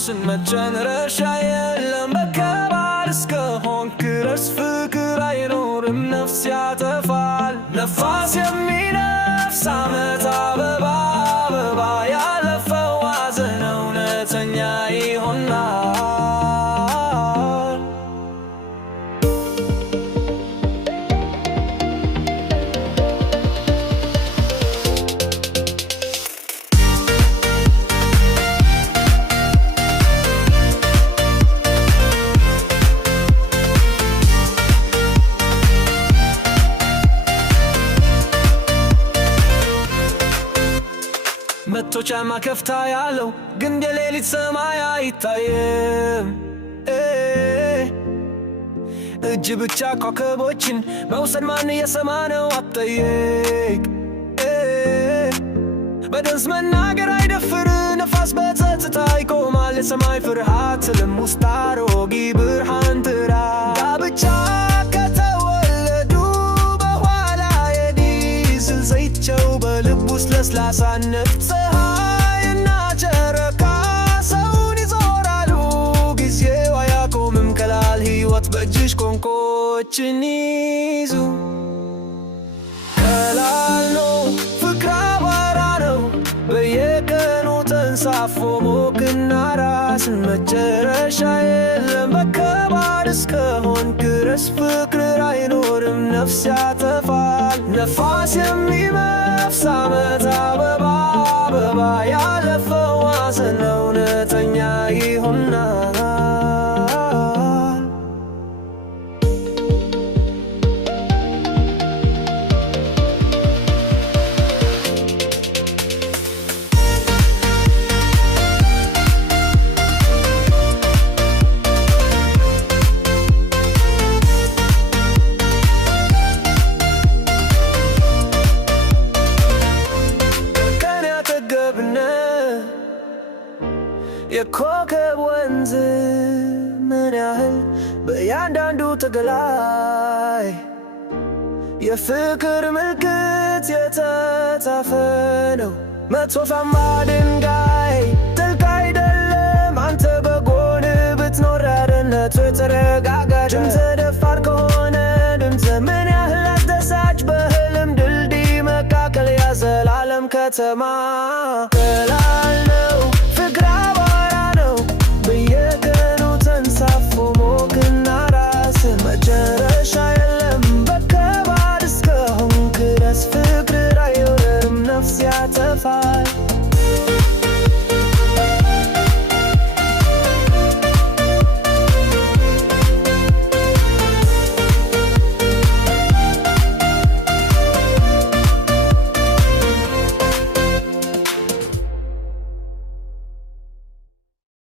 ራስን መጨረሻ የለም በከባድ እስከሆንክ ድረስ ፍቅር አይኖርም ነፍስ ያጠፋል ነፋስ የሚነፍስ ዓመት አበባ አበባ ያለፈው ሐዘን እውነተኛ ይሆናል መቶ ጫማ ከፍታ ያለው ግን የሌሊት ሰማይ አይታየም እጅ ብቻ ኮከቦችን መውሰድ ማን የሰማ ነው አትጠይቅ በድምፅ መናገር አይደፍር ነፋስ በጸጥታ ይቆማል የሰማይ ፍርሃት ልም ውስጥ አሮጌ ብርሃን ጥራ ጋብቻ ከተወለዱ በኋላ የዲዝል ዘይቸው በልብ ውስጥ ለስላሳነት ፀሐይና ጨረቃ ሰውን ይዞራሉ ጊዜው አያቆምም ቀላል ሕይወት በእጅሽ ቋንቋዎችን ይዙ ቀላል ነው ፍቅር አቧራ ነው በየቀኑ ተንሳፎ ሞቅና ራስን መጨረሻ የለም በከባድ እስከሆንክ ድረስ ፍቅር አይኖርም ነፍስ ያጠፋል ነፋስ የሚነፍስ ዓመት አበባ አበባ ያለፈው ሐዘን እውነተኛ ይሆናል የኮከብ ወንዝ ምን ያህል በእያንዳንዱ ተገላይ የፍቅር ምልክት የተጻፈ ነው መቶፋማ ድንጋይ ጥልቅ አይደለም አንተ በጎን ብትኖር ያደነቱ የተረጋጋች ድምፅ ደፋር ከሆነ ድምፅ ምን ያህል አስደሳች በህልም ድልድይ መካከል ያዘላለም ከተማ ቀላል